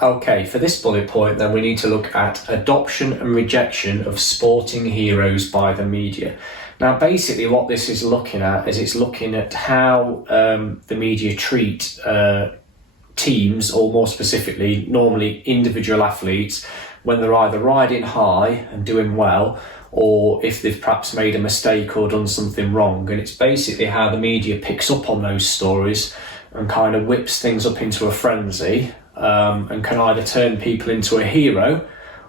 Okay, for this bullet point, then we need to look at adoption and rejection of sporting heroes by the media. Now, basically what this is looking at is it's looking at how the media treat teams, or more specifically, normally individual athletes, when they're either riding high and doing well, or if they've perhaps made a mistake or done something wrong. And it's basically how the media picks up on those stories and kind of whips things up into a frenzy, and can either turn people into a hero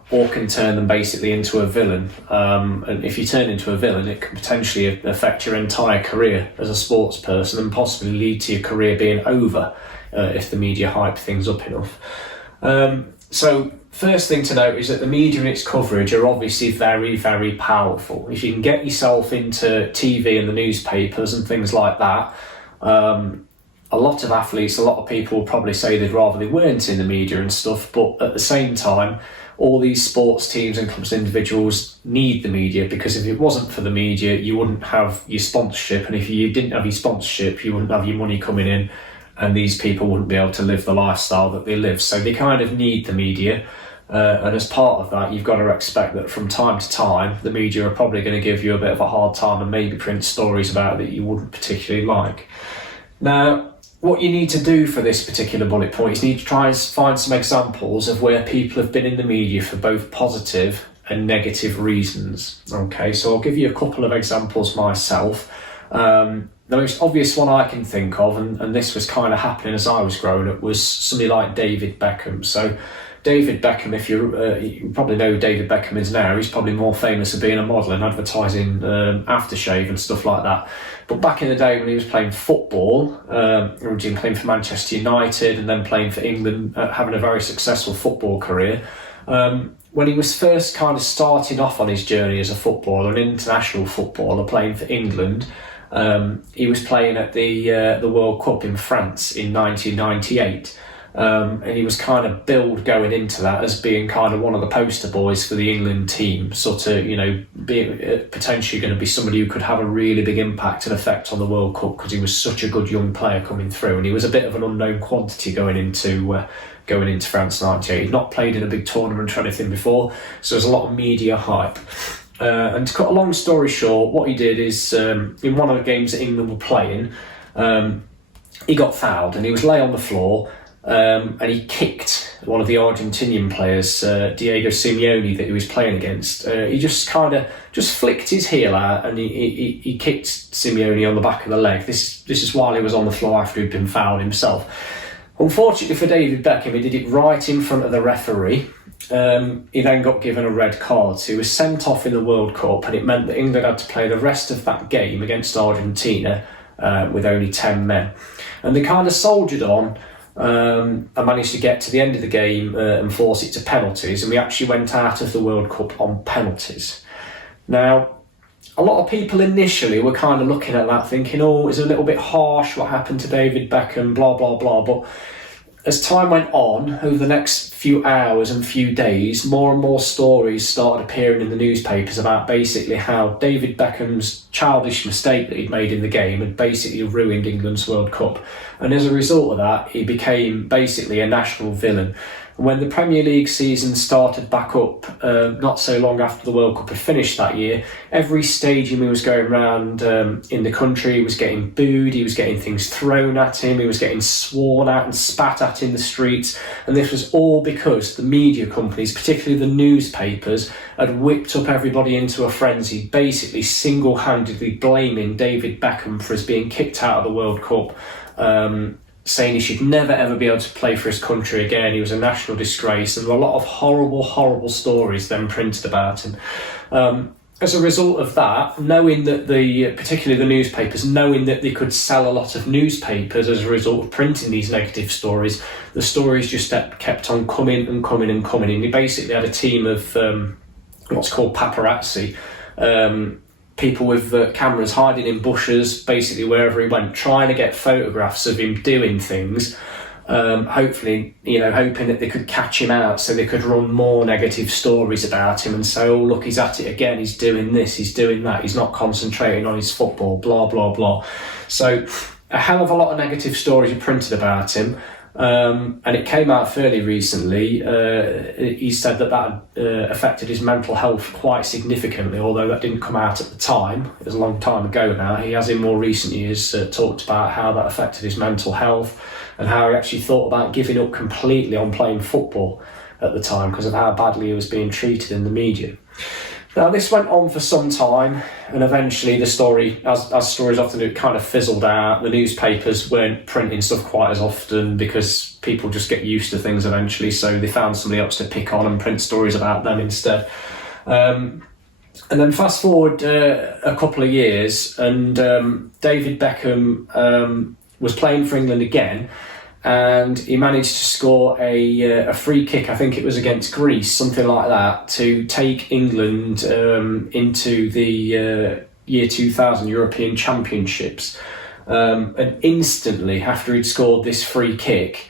or can turn them basically into a villain. And if you turn into a villain, it can potentially affect your entire career as a sports person and possibly lead to your career being over if the media hype things up enough. So first thing to note is that the media and its coverage are obviously very, very powerful. If you can get yourself into TV and the newspapers and things like that, a lot of athletes, a lot of people will probably say they'd rather they weren't in the media and stuff, but at the same time, all these sports teams and clubs and individuals need the media, because if it wasn't for the media, you wouldn't have your sponsorship, and if you didn't have your sponsorship, you wouldn't have your money coming in, and these people wouldn't be able to live the lifestyle that they live. So they kind of need the media, and as part of that, you've got to expect that from time to time, the media are probably going to give you a bit of a hard time and maybe print stories about it that you wouldn't particularly like. Now, what you need to do for this particular bullet point is you need to try and find some examples of where people have been in the media for both positive and negative reasons. Okay, so I'll give you a couple of examples myself. The most obvious one I can think of, and this was kind of happening as I was growing up, was somebody like David Beckham. So David Beckham, if you probably know who David Beckham is now, he's probably more famous for being a model and advertising aftershave and stuff like that. But back in the day when he was playing football, originally playing for Manchester United and then playing for England, having a very successful football career, when he was first kind of starting off on his journey as a footballer, an international footballer playing for England, he was playing at the World Cup in France in 1998. And he was kind of billed going into that as being kind of one of the poster boys for the England team, sort of, being potentially going to be somebody who could have a really big impact and effect on the World Cup, because he was such a good young player coming through, and he was a bit of an unknown quantity going into France in 98. He'd not played in a big tournament or anything before, so there's a lot of media hype. And to cut a long story short, what he did is, in one of the games that England were playing, he got fouled and he was lay on the floor. And he kicked one of the Argentinian players, Diego Simeone, that he was playing against. He just flicked his heel out and he kicked Simeone on the back of the leg. This is while he was on the floor after he'd been fouled himself. Unfortunately for David Beckham, he did it right in front of the referee. He then got given a red card, so he was sent off in the World Cup, and it meant that England had to play the rest of that game against Argentina with only 10 men. And they kind of soldiered on. I managed to get to the end of the game and force it to penalties, and we actually went out of the World Cup on penalties. Now, a lot of people initially were kind of looking at that thinking, oh, it's a little bit harsh what happened to David Beckham, blah, blah, blah. But as time went on, over the next few hours and few days, more and more stories started appearing in the newspapers about basically how David Beckham's childish mistake that he'd made in the game had basically ruined England's World Cup. And as a result of that, he became basically a national villain. When the Premier League season started back up, not so long after the World Cup had finished that year, every stadium he was going around in the country, he was getting booed, he was getting things thrown at him, he was getting sworn at and spat at in the streets. And this was all because the media companies, particularly the newspapers, had whipped up everybody into a frenzy, basically single-handedly blaming David Beckham for his being kicked out of the World Cup, saying he should never ever be able to play for his country again. He was a national disgrace, and a lot of horrible, horrible stories then printed about him. As a result of that, knowing that particularly the newspapers, knowing that they could sell a lot of newspapers as a result of printing these negative stories, the stories just kept on coming and coming and coming. And he basically had a team of what's called paparazzi, people with cameras hiding in bushes, basically wherever he went, trying to get photographs of him doing things, hopefully, hoping that they could catch him out so they could run more negative stories about him and say, oh, look, he's at it again, he's doing this, he's doing that, he's not concentrating on his football, blah, blah, blah. So a hell of a lot of negative stories are printed about him. And it came out fairly recently. He said that affected his mental health quite significantly, although that didn't come out at the time. It was a long time ago now. He has in more recent years talked about how that affected his mental health and how he actually thought about giving up completely on playing football at the time because of how badly he was being treated in the media. Now, this went on for some time, and eventually the story, as stories often do, kind of fizzled out. The newspapers weren't printing stuff quite as often because people just get used to things eventually, so they found somebody else to pick on and print stories about them instead. And then fast forward a couple of years, and David Beckham was playing for England again, and he managed to score a free kick, I think it was against Greece, something like that, to take England into the year 2000 European Championships. And instantly after he'd scored this free kick,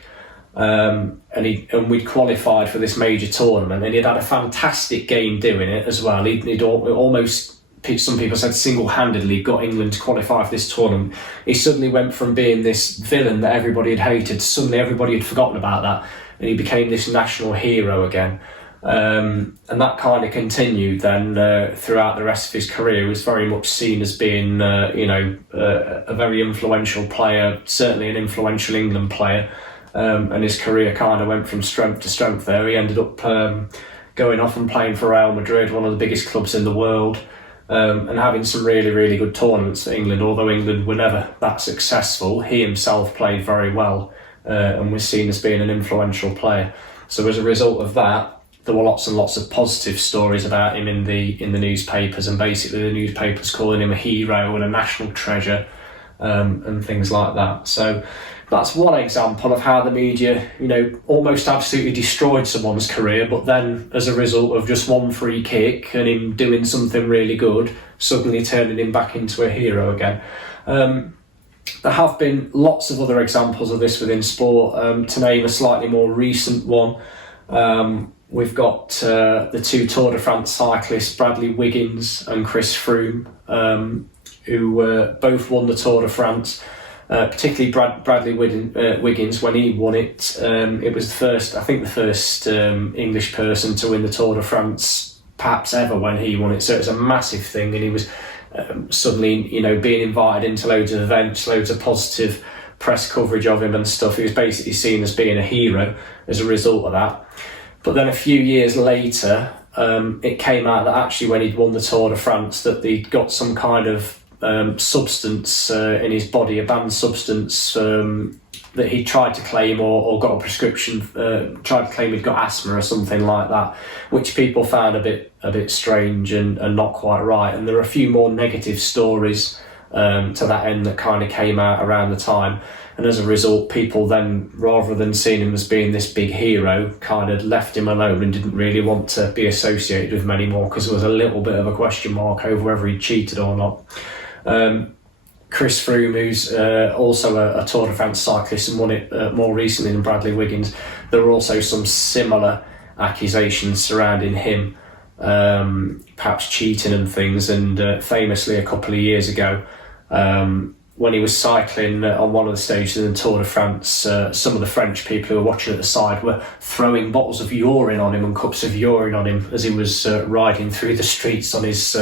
and we'd qualified for this major tournament, and he'd had a fantastic game doing it as well. He'd almost, some people said, single-handedly got England to qualify for this tournament. He suddenly went from being this villain that everybody had hated, suddenly everybody had forgotten about that, and he became this national hero again. And that kind of continued then throughout the rest of his career. He was very much seen as being, a very influential player, certainly an influential England player, and his career kind of went from strength to strength there. He ended up going off and playing for Real Madrid, one of the biggest clubs in the world, and having some really, really good tournaments for England. Although England were never that successful, he himself played very well and was seen as being an influential player. So as a result of that, there were lots and lots of positive stories about him in the newspapers, and basically the newspapers calling him a hero and a national treasure, and things like that. So that's one example of how the media, almost absolutely destroyed someone's career, but then as a result of just one free kick and him doing something really good, suddenly turning him back into a hero again. There have been lots of other examples of this within sport. To name a slightly more recent one, we've got the two Tour de France cyclists, Bradley Wiggins and Chris Froome, who both won the Tour de France. Particularly Bradley Wiggins, when he won it, it was the first English person to win the Tour de France perhaps ever when he won it. So it was a massive thing, and he was suddenly, being invited into loads of events, loads of positive press coverage of him and stuff. He was basically seen as being a hero as a result of that. But then a few years later, it came out that actually when he'd won the Tour de France, that he'd got some kind of substance in his body, a banned substance that he tried to claim or got a prescription, tried to claim he'd got asthma or something like that, which people found a bit strange and not quite right. And there are a few more negative stories to that end that kind of came out around the time. And as a result, people then, rather than seeing him as being this big hero, kind of left him alone and didn't really want to be associated with him anymore, because there was a little bit of a question mark over whether he cheated or not. Chris Froome, who's also a Tour de France cyclist and won it more recently than Bradley Wiggins, there were also some similar accusations surrounding him, perhaps cheating and things. And famously, a couple of years ago, when he was cycling on one of the stages in the Tour de France, some of the French people who were watching at the side were throwing bottles of urine on him and cups of urine on him as he was riding through the streets on his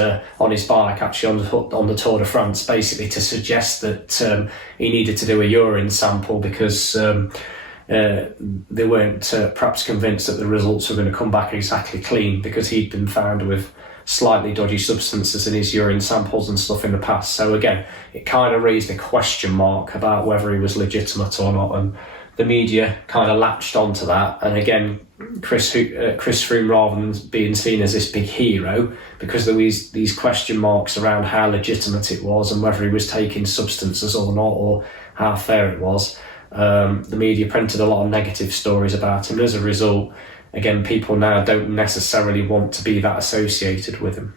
bike, actually on the Tour de France, basically to suggest that he needed to do a urine sample because they weren't perhaps convinced that the results were going to come back exactly clean, because he'd been found with slightly dodgy substances in his urine samples and stuff in the past. So again, it kind of raised a question mark about whether he was legitimate or not, and the media kind of latched onto that. And again, Chris Froome, rather than being seen as this big hero, because there was these question marks around how legitimate it was and whether he was taking substances or not, or how fair it was, the media printed a lot of negative stories about him. As a result, again, people now don't necessarily want to be that associated with him.